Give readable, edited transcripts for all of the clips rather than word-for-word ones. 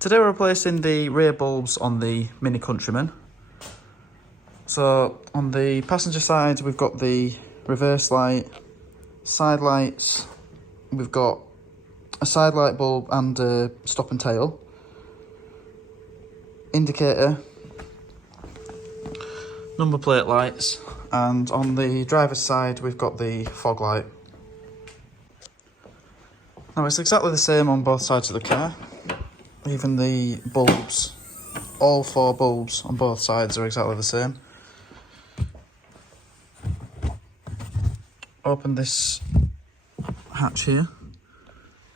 Today we're replacing the rear bulbs on the Mini Countryman. So on the passenger side we've got the reverse light, side lights, we've got a Sidelight bulb and a stop and tail, indicator, number plate lights, and on the driver's side we've got the Foglight. Now it's exactly the same on both sides of the car. Even the bulbs, all 4 bulbs on both sides are exactly the same. Open this hatch here,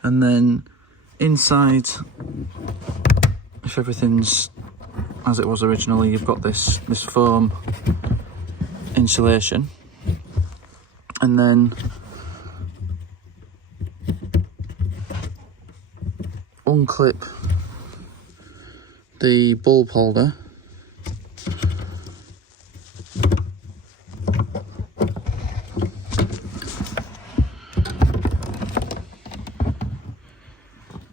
and then inside, if everything's as it was originally, you've got this foam insulation, and then unclip the bulb holder,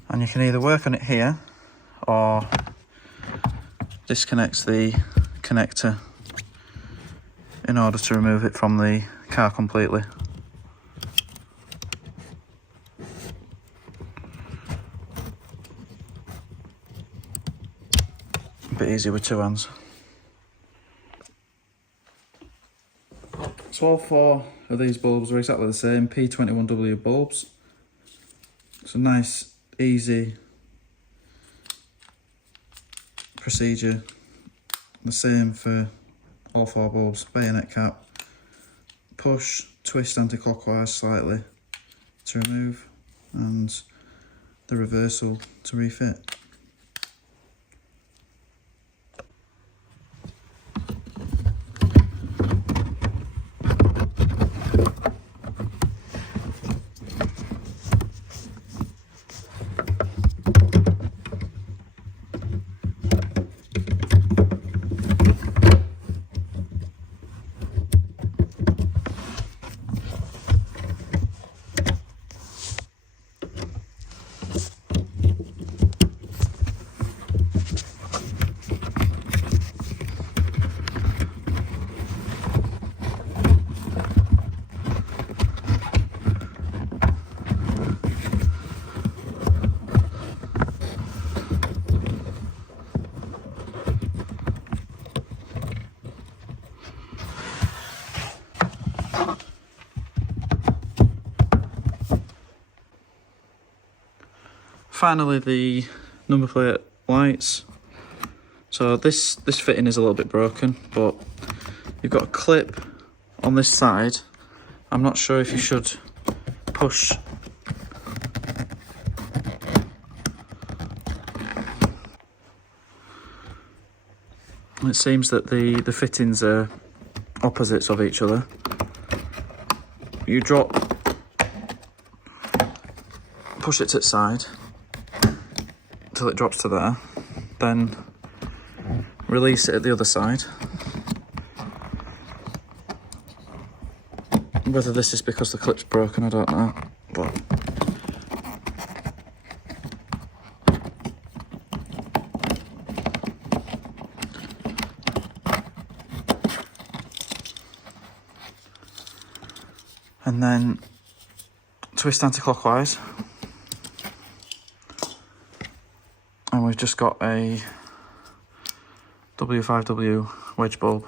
and you can either work on it here or disconnect the connector in order to remove it from the car completely. A bit easier with 2 hands. So all 4 of these bulbs are exactly the same, P21W bulbs. It's a nice, easy procedure. The same for all 4 bulbs. Bayonet cap, push, twist anti-clockwise slightly to remove, and the reversal to refit. Finally, the number plate lights. So this fitting is a little bit broken, but you've got a clip on this side. I'm not sure if you should push it seems that the fittings are opposites of each other. You push it to the side until it drops to there, then release it at the other side. Whether this is because the clip's broken, I don't know, but and then twist anti-clockwise, and we've just got a W5W wedge bulb.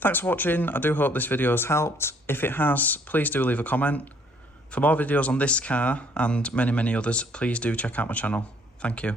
Thanks for watching. I do hope this video has helped. If it has, please do leave a comment. For more videos on this car and many others, please do check out my channel. Thank you.